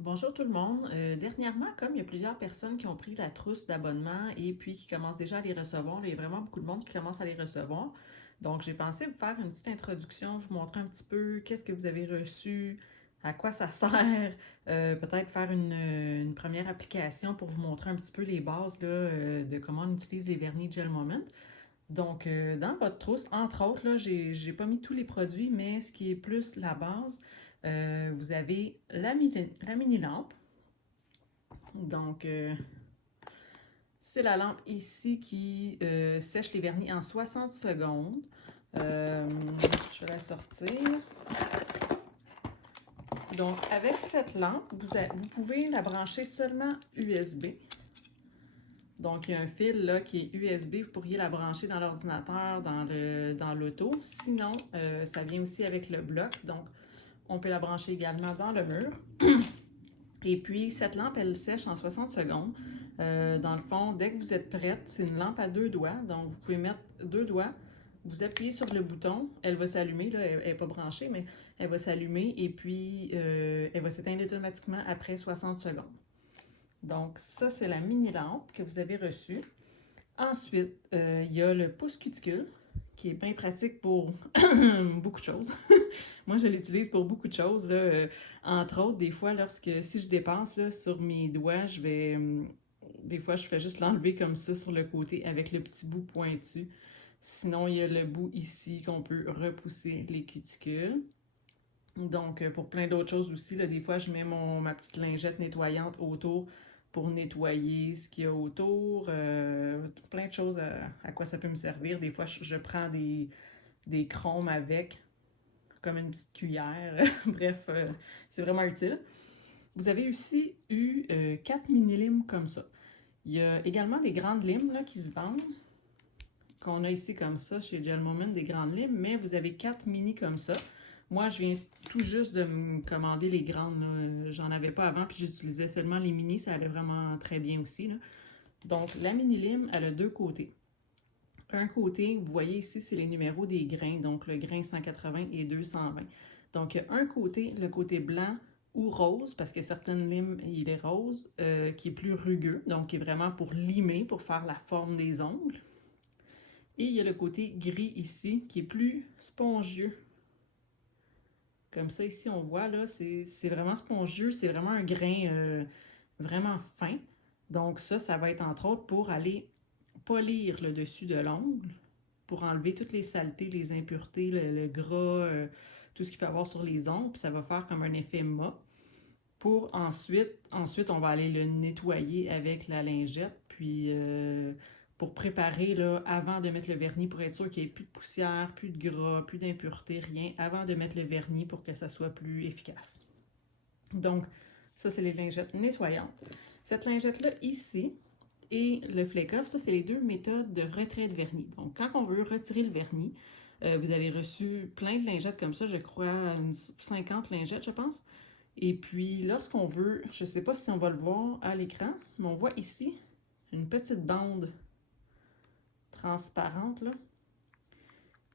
Bonjour tout le monde. Dernièrement, comme il y a plusieurs personnes qui ont pris la trousse d'abonnement et puis qui commencent déjà à les recevoir, là, il y a vraiment beaucoup de monde qui commence à les recevoir. Donc, j'ai pensé vous faire une petite introduction, je vous montrer un petit peu qu'est-ce que vous avez reçu, à quoi ça sert, peut-être faire une première application pour vous montrer un petit peu les bases là, de comment on utilise les vernis Gel Moment. Donc, dans votre trousse, entre autres, là, j'ai pas mis tous les produits, mais ce qui est plus la base, vous avez la mini lampe. Donc, c'est la lampe ici qui sèche les vernis en 60 secondes. Euh, je vais la sortir. Donc, avec cette lampe, vous pouvez la brancher seulement USB. Donc, il y a un fil là, qui est USB. Vous pourriez la brancher dans l'ordinateur, dans l'auto. Sinon, ça vient aussi avec le bloc. Donc, on peut la brancher également dans le mur. Et puis, cette lampe, elle sèche en 60 secondes. Dans le fond, dès que vous êtes prête, c'est une lampe à deux doigts. Donc, vous pouvez mettre deux doigts, vous appuyez sur le bouton, elle va s'allumer. Là, elle n'est pas branchée, mais elle va s'allumer et puis elle va s'éteindre automatiquement après 60 secondes. Donc, ça, c'est la mini lampe que vous avez reçue. Ensuite, il y a le pouce cuticule qui est bien pratique pour beaucoup de choses. Moi, je l'utilise pour beaucoup de choses. Là. Entre autres, des fois, si je dépasse là, sur mes doigts, des fois, je fais juste l'enlever comme ça sur le côté avec le petit bout pointu. Sinon, il y a le bout ici qu'on peut repousser les cuticules. Donc, pour plein d'autres choses aussi, là, des fois, je mets ma petite lingette nettoyante autour pour nettoyer ce qu'il y a autour. Plein de choses à quoi ça peut me servir. Des fois, je prends des crômes avec, comme une petite cuillère. Bref, c'est vraiment utile. Vous avez aussi eu 4 mini limes comme ça. Il y a également des grandes limes là, qui se vendent, qu'on a ici comme ça chez Gel Moment, des grandes limes, mais vous avez 4 mini comme ça. Moi, je viens tout juste de me commander les grandes. J'en avais pas avant, puis j'utilisais seulement les mini. Ça allait vraiment très bien aussi. Là. Donc, la mini lime, elle a deux côtés. Un côté, vous voyez ici, c'est les numéros des grains, donc le grain 180 et 220. Donc, il y a un côté, le côté blanc ou rose, parce que certaines limes, il est rose, qui est plus rugueux, donc qui est vraiment pour limer, pour faire la forme des ongles. Et il y a le côté gris ici, qui est plus spongieux. Comme ça, ici, on voit, là, c'est vraiment spongieux, c'est vraiment un grain vraiment fin. Donc ça va être entre autres pour aller polir le dessus de l'ongle, pour enlever toutes les saletés, les impuretés, le gras, tout ce qu'il peut y avoir sur les ongles, puis ça va faire comme un effet mat. Pour ensuite, on va aller le nettoyer avec la lingette, puis pour préparer, là, avant de mettre le vernis, pour être sûr qu'il n'y ait plus de poussière, plus de gras, plus d'impuretés, rien, avant de mettre le vernis pour que ça soit plus efficace. Donc, ça, c'est les lingettes nettoyantes. Cette lingette-là, ici, et le flake-off, ça, c'est les deux méthodes de retrait de vernis. Donc, quand on veut retirer le vernis, vous avez reçu plein de lingettes comme ça, je crois, 50 lingettes, je pense. Et puis, lorsqu'on veut, je ne sais pas si on va le voir à l'écran, mais on voit ici une petite bande transparente, là,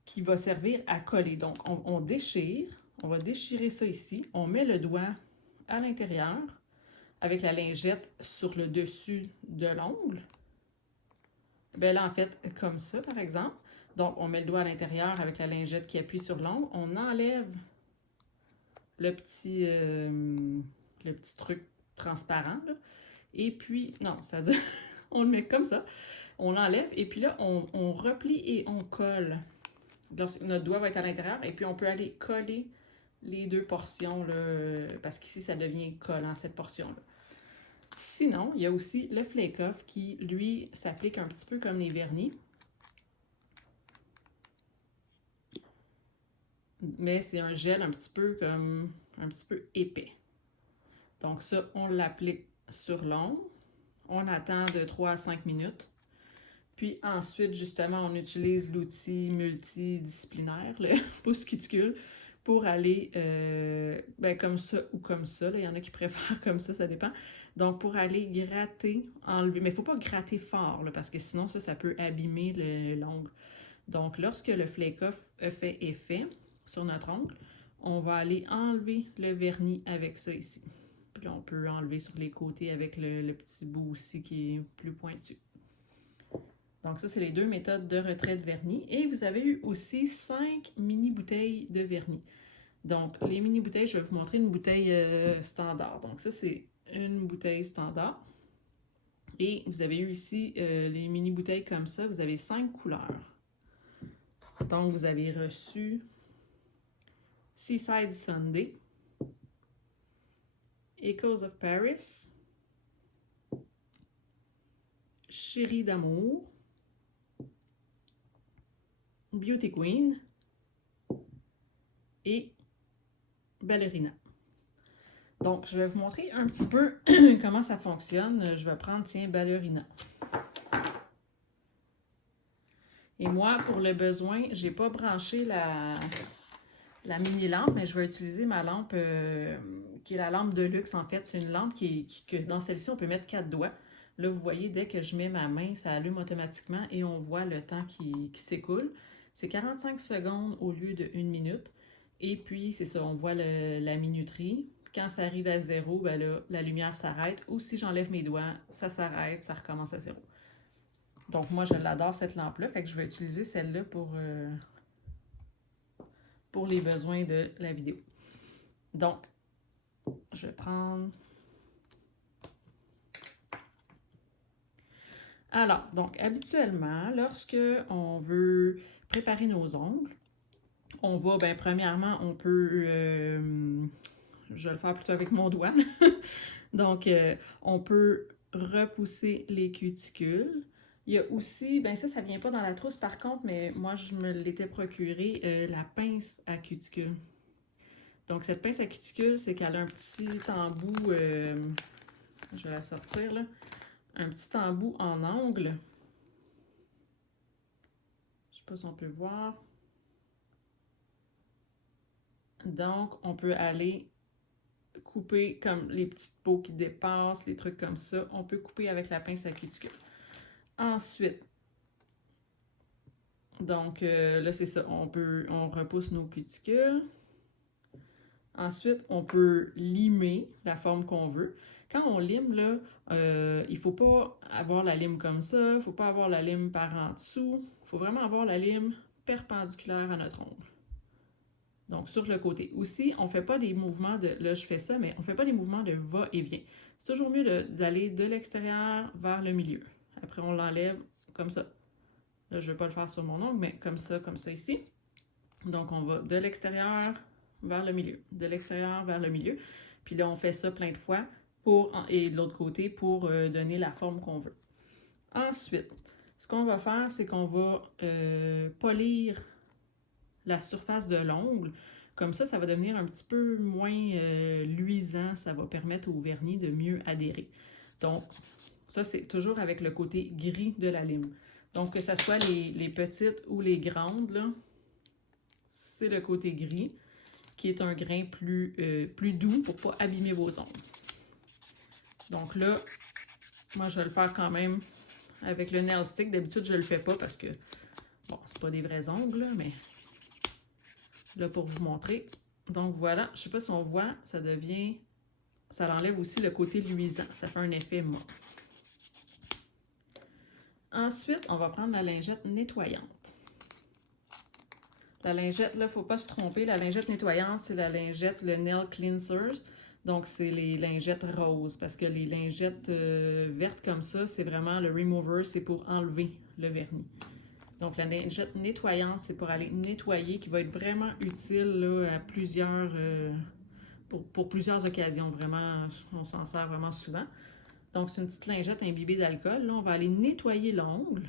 qui va servir à coller. Donc, on déchire, on va déchirer ça ici, on met le doigt à l'intérieur, avec la lingette sur le dessus de l'ongle. Ben là, en fait, comme ça, par exemple. Donc, on met le doigt à l'intérieur avec la lingette qui appuie sur l'ongle. On enlève le petit truc transparent. Là. Et puis, non, ça veut dire, on le met comme ça. On l'enlève et puis là, on replie et on colle. Notre doigt va être à l'intérieur et puis on peut aller coller les deux portions, là, parce qu'ici, ça devient collant, cette portion-là. Sinon, il y a aussi le flake-off qui, lui, s'applique un petit peu comme les vernis. Mais c'est un gel un petit peu épais. Donc ça, on l'applique sur l'ongle. On attend de 3 à 5 minutes. Puis ensuite, justement, on utilise l'outil multidisciplinaire, le pouce cuticule, pour aller comme ça ou comme ça. Là. Il y en a qui préfèrent comme ça dépend. Donc, pour aller gratter, enlever. Mais il ne faut pas gratter fort, là, parce que sinon, ça peut abîmer l'ongle. Donc, lorsque le flake-off a fait effet sur notre ongle, on va aller enlever le vernis avec ça ici. Puis là, on peut enlever sur les côtés avec le petit bout aussi qui est plus pointu. Donc ça, c'est les 2 méthodes de retrait de vernis. Et vous avez eu aussi 5 mini bouteilles de vernis. Donc, les mini bouteilles, je vais vous montrer une bouteille standard. Donc ça, c'est une bouteille standard. Et vous avez eu ici les mini bouteilles comme ça. Vous avez 5 couleurs. Donc, vous avez reçu Seaside Sunday, Echoes of Paris, Chérie d'amour, Beauty Queen et Ballerina. Donc, je vais vous montrer un petit peu comment ça fonctionne. Je vais prendre, tiens, Ballerina. Et moi, pour le besoin, j'ai pas branché la mini-lampe, mais je vais utiliser ma lampe qui est la lampe de luxe. En fait, c'est une lampe que dans celle-ci, on peut mettre 4 doigts. Là, vous voyez, dès que je mets ma main, ça allume automatiquement et on voit le temps qui s'écoule. C'est 45 secondes au lieu de 1 minute. Et puis, c'est ça, on voit la minuterie. Quand ça arrive à 0, ben là, la lumière s'arrête. Ou si j'enlève mes doigts, ça s'arrête, ça recommence à 0. Donc, moi, je l'adore, cette lampe-là. Fait que je vais utiliser celle-là pour les besoins de la vidéo. Donc, je vais prendre... Alors, donc, habituellement, lorsque on veut préparer nos ongles, on va, bien, premièrement, on peut... je vais le faire plutôt avec mon doigt. Donc, on peut repousser les cuticules. Il y a aussi, ben ça vient pas dans la trousse par contre, mais moi, je me l'étais procuré, la pince à cuticules. Donc, cette pince à cuticules, c'est qu'elle a un petit embout, je vais la sortir là, un petit embout en angle. Je sais pas si on peut voir. Donc, on peut aller couper comme les petites peaux qui dépassent, les trucs comme ça. On peut couper avec la pince à cuticule. Ensuite, donc là, c'est ça. On repousse nos cuticules. Ensuite, on peut limer la forme qu'on veut. Quand on lime, là, il ne faut pas avoir la lime comme ça. Il ne faut pas avoir la lime par en dessous. Il faut vraiment avoir la lime perpendiculaire à notre ongle. Donc, sur le côté. Aussi, on ne fait pas des mouvements de... Là, je fais ça, mais on ne fait pas des mouvements de va-et-vient. C'est toujours mieux d'aller de l'extérieur vers le milieu. Après, on l'enlève comme ça. Là, je ne vais pas le faire sur mon ongle, mais comme ça ici. Donc, on va de l'extérieur vers le milieu. De l'extérieur vers le milieu. Puis là, on fait ça plein de fois et de l'autre côté pour donner la forme qu'on veut. Ensuite, ce qu'on va faire, c'est qu'on va polir la surface de l'ongle. Comme ça va devenir un petit peu moins luisant. Ça va permettre au vernis de mieux adhérer. Donc, ça, c'est toujours avec le côté gris de la lime. Donc, que ce soit les petites ou les grandes, là, c'est le côté gris qui est un grain plus doux pour ne pas abîmer vos ongles. Donc là, moi, je vais le faire quand même avec le nail stick. D'habitude, je ne le fais pas parce que, bon, c'est pas des vrais ongles, là, mais là, pour vous montrer. Donc voilà, je ne sais pas si on voit, ça enlève aussi le côté luisant. Ça fait un effet mat. Ensuite, on va prendre la lingette nettoyante. La lingette, là, il ne faut pas se tromper. La lingette nettoyante, c'est la lingette, le Nail Cleansers. Donc, c'est les lingettes roses. Parce que les lingettes vertes comme ça, c'est vraiment le remover, c'est pour enlever le vernis. Donc, la lingette nettoyante, c'est pour aller nettoyer, qui va être vraiment utile là, à plusieurs, pour plusieurs occasions. Vraiment, on s'en sert vraiment souvent. Donc, c'est une petite lingette imbibée d'alcool. Là, on va aller nettoyer l'ongle.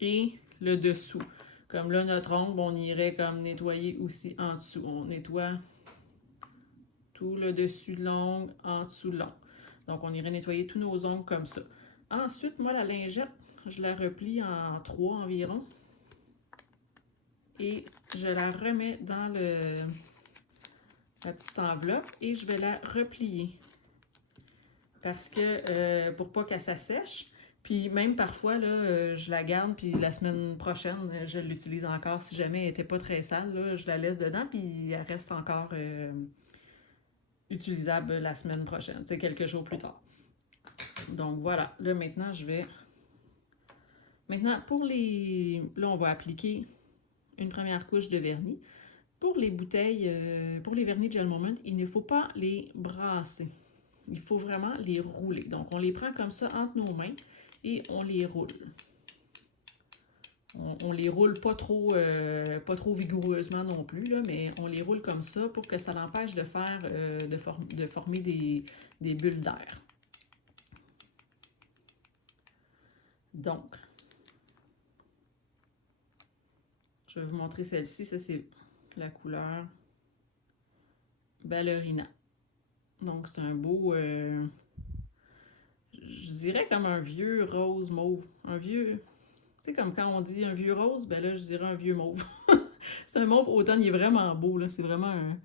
Et le dessous. Comme là, notre ongle, on irait comme nettoyer aussi en dessous. On nettoie tout le dessus de l'ongle, en dessous de l'ongle. Donc, on irait nettoyer tous nos ongles comme ça. Ensuite, moi, la lingette, je la replie en 3 environ. Et je la remets dans la petite enveloppe et je vais la replier. Parce que, pour pas qu'elle s'assèche. Puis même parfois, là, je la garde, puis la semaine prochaine, je l'utilise encore. Si jamais elle n'était pas très sale, là, je la laisse dedans, puis elle reste encore utilisable la semaine prochaine, c'est quelques jours plus tard. Donc voilà, là maintenant je vais... Maintenant, pour les... Là, on va appliquer une première couche de vernis. Pour les bouteilles, pour les vernis Gel Moment, il ne faut pas les brasser. Il faut vraiment les rouler. Donc, on les prend comme ça entre nos mains et on les roule. On les roule pas trop vigoureusement non plus, là, mais on les roule comme ça pour que ça l'empêche de faire, de former des bulles d'air. Donc, je vais vous montrer celle-ci. Ça, c'est la couleur Ballerina. Donc, c'est un beau, je dirais comme un vieux rose mauve. Un vieux, tu sais, comme quand on dit un vieux rose, ben là, je dirais un vieux mauve. C'est un mauve automne, il est vraiment beau, là. C'est vraiment un,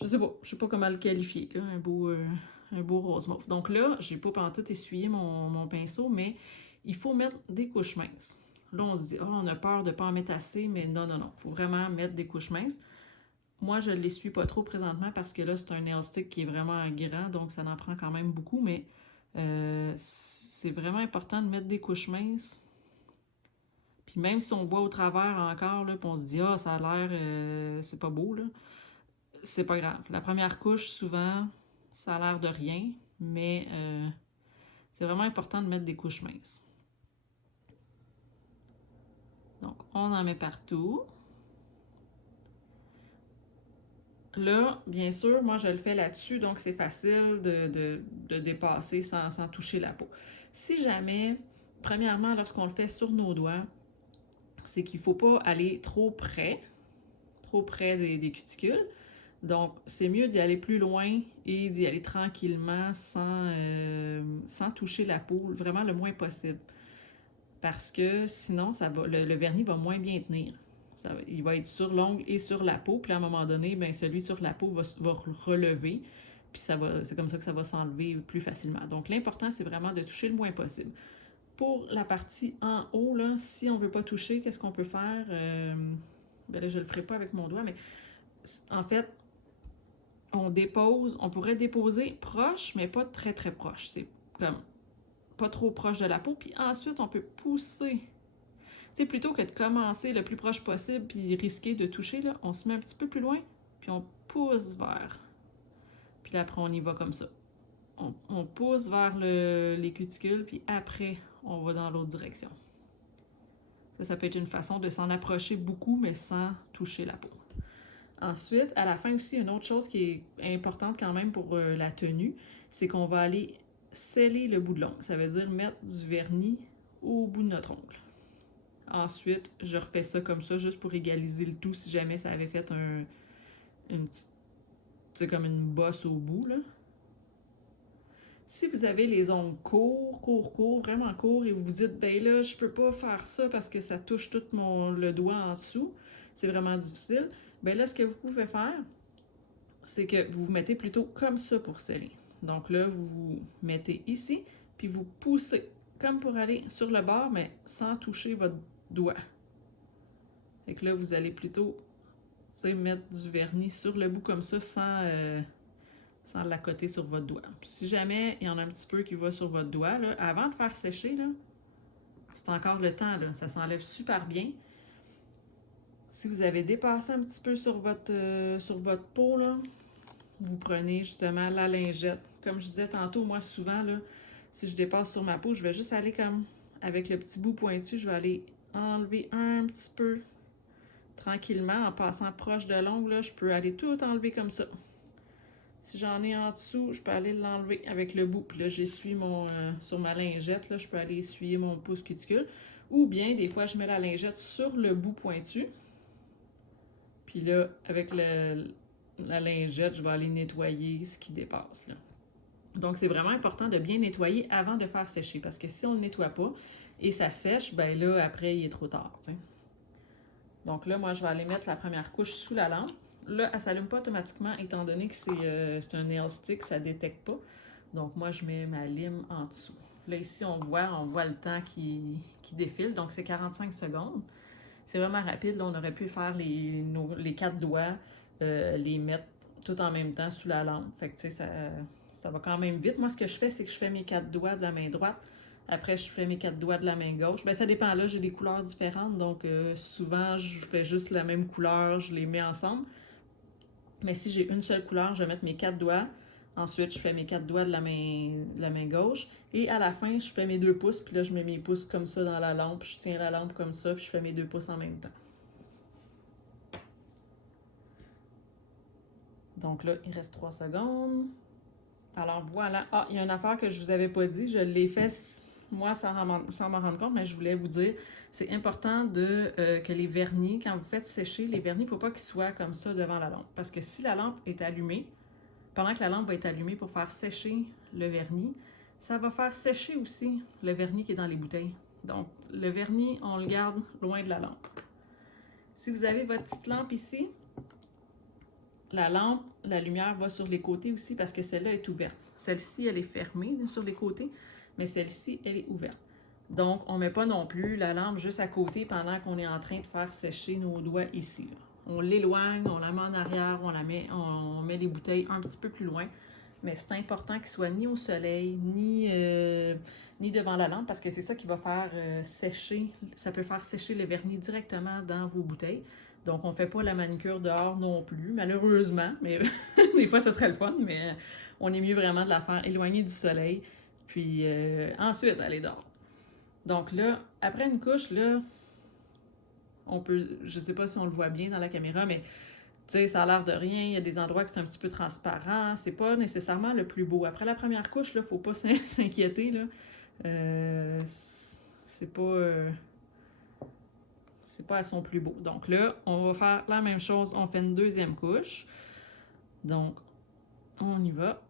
je sais pas comment le qualifier, là. Un beau rose mauve. Donc là, j'ai pas pantoute essuyé mon pinceau, mais il faut mettre des couches minces. Là, on se dit, oh, on a peur de pas en mettre assez, mais non, non, non. Il faut vraiment mettre des couches minces. Moi, je ne l'essuie pas trop présentement parce que là, c'est un nail stick qui est vraiment grand, donc ça en prend quand même beaucoup, mais c'est vraiment important de mettre des couches minces. Puis même si on voit au travers encore, là, puis on se dit « Ah, ça a l'air, c'est pas beau », là, c'est pas grave. La première couche, souvent, ça a l'air de rien, mais c'est vraiment important de mettre des couches minces. Donc, on en met partout. Là, bien sûr, moi, je le fais là-dessus, donc c'est facile de dépasser sans toucher la peau. Si jamais, premièrement, lorsqu'on le fait sur nos doigts, c'est qu'il ne faut pas aller trop près des cuticules. Donc, c'est mieux d'y aller plus loin et d'y aller tranquillement sans toucher la peau, vraiment le moins possible. Parce que sinon, le vernis va moins bien tenir. Il va être sur l'ongle et sur la peau, puis à un moment donné, ben, celui sur la peau va relever, puis c'est comme ça que ça va s'enlever plus facilement. Donc, l'important, c'est vraiment de toucher le moins possible. Pour la partie en haut, là, si on ne veut pas toucher, qu'est-ce qu'on peut faire? Ben là, je ne le ferai pas avec mon doigt, mais en fait, on pourrait déposer proche, mais pas très très proche. C'est comme pas trop proche de la peau, puis ensuite, on peut pousser. Tu sais, plutôt que de commencer le plus proche possible puis risquer de toucher, là, on se met un petit peu plus loin, puis on pousse vers. Puis là, après, on y va comme ça. On pousse vers les cuticules, puis après, on va dans l'autre direction. Ça peut être une façon de s'en approcher beaucoup, mais sans toucher la peau. Ensuite, à la fin aussi, une autre chose qui est importante quand même pour la tenue, c'est qu'on va aller sceller le bout de l'ongle. Ça veut dire mettre du vernis au bout de notre ongle. Ensuite, je refais ça comme ça, juste pour égaliser le tout, si jamais ça avait fait une petite, tu sais, comme une bosse au bout, là. Si vous avez les ongles courts, vraiment courts, et vous vous dites, ben là, je peux pas faire ça parce que ça touche tout le doigt en dessous, c'est vraiment difficile, ben là, ce que vous pouvez faire, c'est que vous vous mettez plutôt comme ça pour sceller. Donc là, vous vous mettez ici, puis vous poussez, comme pour aller sur le bord, mais sans toucher votre doigt. Fait que là, vous allez plutôt, tu sais, mettre du vernis sur le bout comme ça, sans l'accoter sur votre doigt. Puis si jamais il y en a un petit peu qui va sur votre doigt, là, avant de faire sécher, là, c'est encore le temps, là, ça s'enlève super bien. Si vous avez dépassé un petit peu sur votre peau, là, vous prenez justement la lingette. Comme je disais tantôt, moi souvent, là, si je dépasse sur ma peau, je vais juste aller comme avec le petit bout pointu, je vais aller enlever un petit peu tranquillement en passant proche de l'ongle. Là, je peux aller tout enlever comme ça. Si j'en ai en dessous, je peux aller l'enlever avec le bout. Puis là, j'essuie sur ma lingette, là, je peux aller essuyer mon pouce cuticule. Ou bien, des fois, je mets la lingette sur le bout pointu. Puis là, avec la lingette, je vais aller nettoyer ce qui dépasse, là. Donc, c'est vraiment important de bien nettoyer avant de faire sécher. Parce que si on ne le nettoie pas et ça sèche, ben là, après, il est trop tard, t'sais. Donc là, moi, je vais aller mettre la première couche sous la lampe. Là, elle ne s'allume pas automatiquement étant donné que c'est un nail stick, ça ne détecte pas. Donc moi, je mets ma lime en dessous. Là, ici, on voit le temps qui défile. Donc, c'est 45 secondes. C'est vraiment rapide. Là, on aurait pu faire les 4 doigts, les mettre tout en même temps sous la lampe. Fait que, tu sais, ça va quand même vite. Moi, ce que je fais, c'est que je fais mes 4 doigts de la main droite. Après, je fais mes 4 doigts de la main gauche. Ben, ça dépend. Là, j'ai des couleurs différentes. Donc, souvent, je fais juste la même couleur. Je les mets ensemble. Mais si j'ai une seule couleur, je vais mettre mes 4 doigts. Ensuite, je fais mes 4 doigts de la main gauche. Et à la fin, je fais mes 2 pouces. Puis là, je mets mes pouces comme ça dans la lampe. Je tiens la lampe comme ça. Puis je fais mes 2 pouces en même temps. Donc là, il reste 3 secondes. Alors voilà. Ah, il y a une affaire que je vous avais pas dit. Je l'ai fait, moi, sans m'en rendre compte, mais je voulais vous dire, c'est important que les vernis, quand vous faites sécher les vernis, il ne faut pas qu'ils soient comme ça devant la lampe. Parce que si la lampe est allumée, pendant que la lampe va être allumée pour faire sécher le vernis, ça va faire sécher aussi le vernis qui est dans les bouteilles. Donc, le vernis, on le garde loin de la lampe. Si vous avez votre petite lampe ici, la lampe, la lumière va sur les côtés aussi parce que celle-là est ouverte. Celle-ci, elle est fermée sur les côtés, mais celle-ci, elle est ouverte. Donc, on ne met pas non plus la lampe juste à côté pendant qu'on est en train de faire sécher nos doigts ici. Là. On l'éloigne, on la met en arrière, on met les bouteilles un petit peu plus loin. Mais c'est important qu'il ne soit ni au soleil, ni devant la lampe parce que c'est ça qui va faire sécher. Ça peut faire sécher le vernis directement dans vos bouteilles. Donc, on ne fait pas la manucure dehors non plus, malheureusement. Mais des fois, ça serait le fun, mais on est mieux vraiment de la faire éloigner du soleil. Puis ensuite, aller dehors. Donc là, après une couche, là, on peut, je sais pas si on le voit bien dans la caméra, mais tu sais, ça a l'air de rien. Il y a des endroits que c'est un petit peu transparent. C'est pas nécessairement le plus beau. Après la première couche, là, faut pas s'inquiéter, là. C'est pas à son plus beau. Donc là, on va faire la même chose. On fait une deuxième couche. Donc, on y va.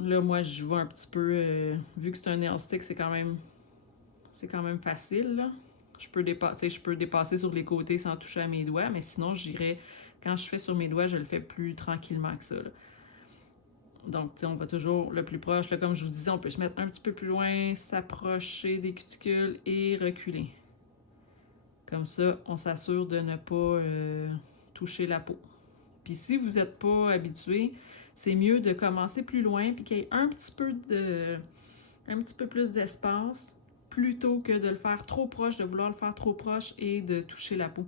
Là, moi, je vois un petit peu, vu que c'est un nail stick, c'est quand même facile, là. Je peux dépasser sur les côtés sans toucher à mes doigts, mais sinon, quand je fais sur mes doigts, je le fais plus tranquillement que ça, là. Donc, on va toujours le plus proche. Là, comme je vous disais, on peut se mettre un petit peu plus loin, s'approcher des cuticules et reculer. Comme ça, on s'assure de ne pas toucher la peau. Puis si vous n'êtes pas habitué, c'est mieux de commencer plus loin puis qu'il y ait un petit peu plus d'espace plutôt que de le faire trop proche, de vouloir le faire trop proche et de toucher la peau.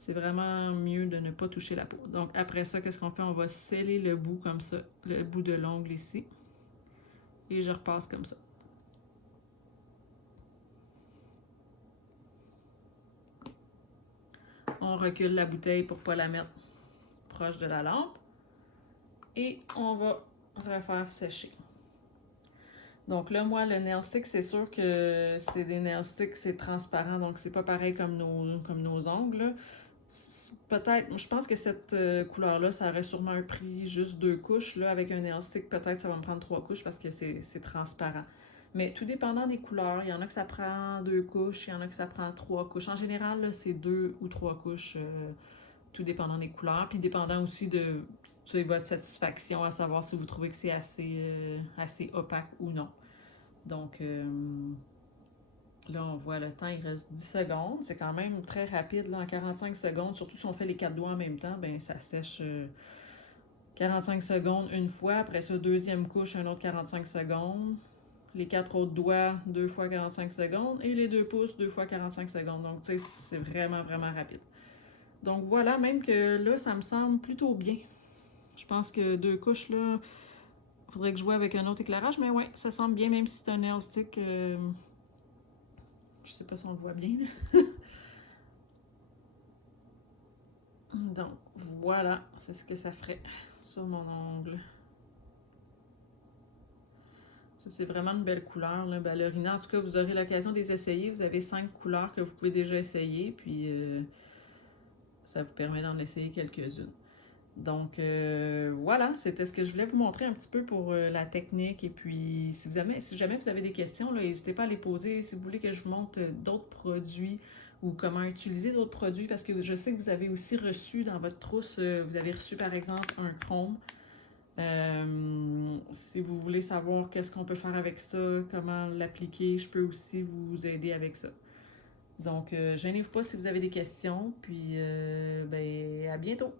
C'est vraiment mieux de ne pas toucher la peau. Donc après ça, qu'est-ce qu'on fait? On va sceller le bout comme ça, le bout de l'ongle ici. Et je repasse comme ça. On recule la bouteille pour ne pas la mettre proche de la lampe. Et on va refaire sécher. Donc là, moi, le nail stick, c'est sûr que c'est des nail sticks, c'est transparent, donc c'est pas pareil comme nos ongles. Peut-être, je pense que cette couleur-là, ça aurait sûrement pris juste 2 couches. Là, avec un nail stick, peut-être ça va me prendre 3 couches parce que c'est transparent. Mais tout dépendant des couleurs, il y en a que ça prend 2 couches, il y en a que ça prend 3 couches. En général, là, c'est 2 ou 3 couches, tout dépendant des couleurs. Puis dépendant aussi de votre satisfaction à savoir si vous trouvez que c'est assez opaque ou non. Donc, là, on voit le temps, il reste 10 secondes. C'est quand même très rapide, là, en 45 secondes. Surtout si on fait les 4 doigts en même temps, ben ça sèche 45 secondes une fois. Après ça, deuxième couche, un autre 45 secondes. Les 4 autres doigts, 2 fois 45 secondes. Et les 2 pouces, 2 fois 45 secondes. Donc, tu sais, c'est vraiment, vraiment rapide. Donc, voilà, même que là, ça me semble plutôt bien. Je pense que 2 couches, là, il faudrait que je joue avec un autre éclairage. Mais ouais, ça semble bien, même si c'est un nail stick. Je sais pas si on le voit bien. Donc, voilà, c'est ce que ça ferait sur mon ongle. Ça, c'est vraiment une belle couleur, là. Ballerina, en tout cas, vous aurez l'occasion de les essayer. Vous avez 5 couleurs que vous pouvez déjà essayer, puis ça vous permet d'en essayer quelques-unes. Donc, voilà, c'était ce que je voulais vous montrer un petit peu pour la technique. Et puis, si jamais vous avez des questions, n'hésitez pas à les poser. Si vous voulez que je vous montre d'autres produits ou comment utiliser d'autres produits, parce que je sais que vous avez aussi reçu dans votre trousse, vous avez reçu par exemple un chrome. Si vous voulez savoir qu'est-ce qu'on peut faire avec ça, comment l'appliquer, je peux aussi vous aider avec ça. Donc, gênez-vous pas si vous avez des questions, puis ben, à bientôt!